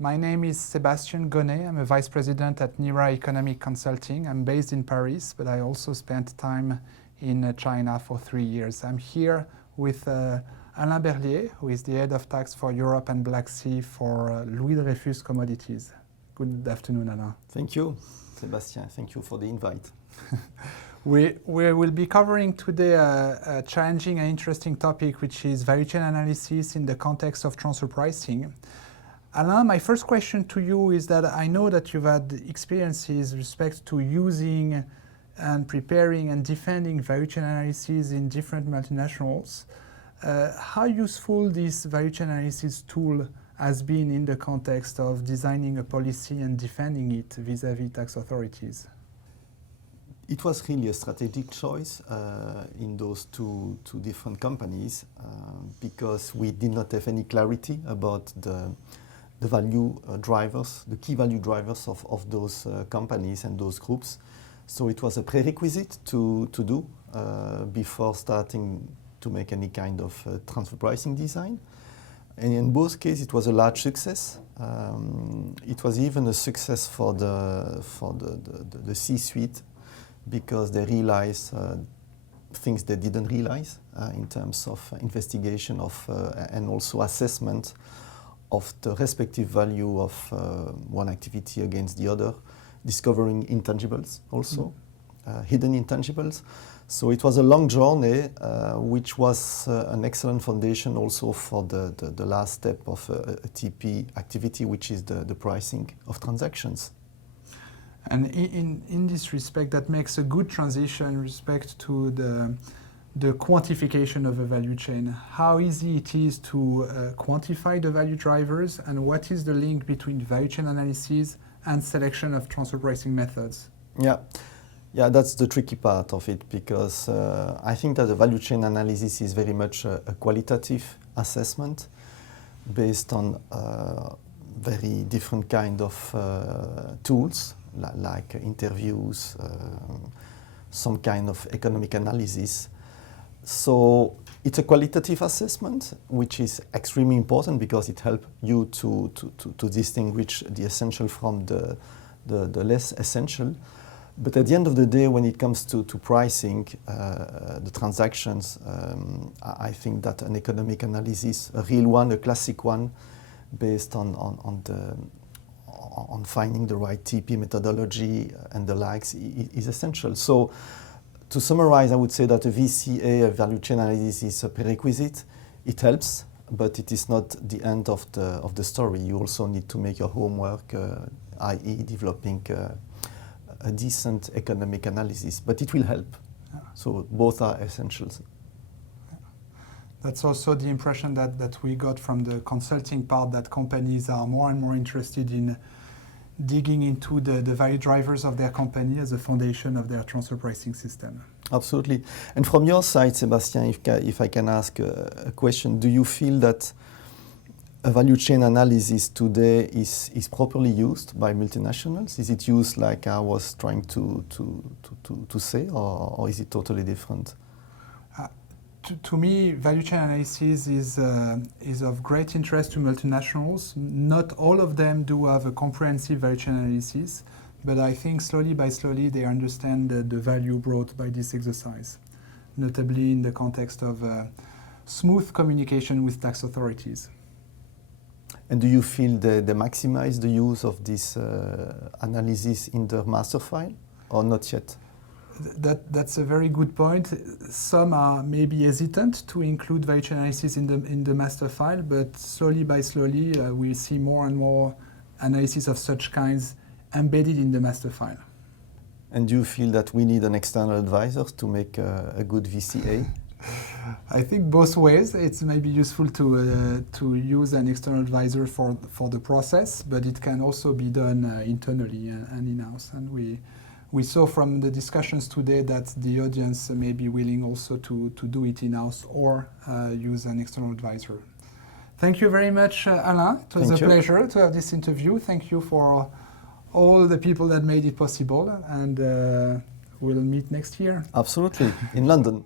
My name is Sebastien Gonnet. I'm a vice president at NERA Economic Consulting. I'm based in Paris, but I also spent time in China for 3 years. I'm here with Alain Berlier, who is the head of tax for Europe and Black Sea for Louis Dreyfus Commodities. Good afternoon, Alain. Thank you, Sebastien. Thank you for the invite. We will be covering today a challenging and interesting topic, which is value chain analysis in the context of transfer pricing. Alain, my first question to you is that I know that you've had experiences with respect to using and preparing and defending value chain analysis in different multinationals. How useful this value chain analysis tool has been in the context of designing a policy and defending it vis-à-vis tax authorities? It was really a strategic choice in those two different companies because we did not have any clarity about the value drivers, the key value drivers of those companies and those groups. So it was a prerequisite to do before starting to make any kind of transfer pricing design. And in both cases, it was a large success. It was even a success for the C-suite, because they realize things they didn't realize in terms of investigation of and also assessment of the respective value of one activity against the other, discovering intangibles also, hidden intangibles. So it was a long journey, which was an excellent foundation also for the last step of a TP activity, which is the pricing of transactions. And in this respect, that makes a good transition in respect to the quantification of a value chain. How easy it is to quantify the value drivers, and what is the link between value chain analysis and selection of transfer pricing methods? Yeah, that's the tricky part of it, because I think that the value chain analysis is very much a qualitative assessment based on very different kind of tools, like interviews, some kind of economic analysis. So it's a qualitative assessment, which is extremely important because it helps you to distinguish the essential from the less essential. But at the end of the day, when it comes to pricing the transactions, I think that an economic analysis, a real one, a classic one, based on finding the right TP methodology and the likes is essential. So to summarize, I would say that a VCA, a value chain analysis, is a prerequisite. It helps, but it is not the end of the story. You also need to make your homework, i.e. developing a decent economic analysis, but it will help. Yeah. So both are essentials. That's also the impression that we got from the consulting part, that companies are more and more interested in digging into the value drivers of their company as a foundation of their transfer pricing system. Absolutely. And from your side, Sebastien, if I can ask a question, do you feel that a value chain analysis today is properly used by multinationals? Is it used like I was trying to say, or is it totally different? To me, value chain analysis is of great interest to multinationals. Not all of them do have a comprehensive value chain analysis, but I think slowly by slowly they understand the value brought by this exercise, notably in the context of smooth communication with tax authorities. And do you feel they maximize the use of this analysis in the master file, or not yet? That's a very good point. Some are maybe hesitant to include value chain analysis in the master file, but slowly by slowly we see more and more analysis of such kinds embedded in the master file. And do you feel that we need an external advisor to make a good VCA? I think both ways. It's maybe useful to use an external advisor for the process, but it can also be done internally and in-house. And we saw from the discussions today that the audience may be willing also to do it in-house or use an external advisor. Thank you very much, Alain. It was a pleasure to have this interview. Thank you for all the people that made it possible, and we'll meet next year. Absolutely, in London.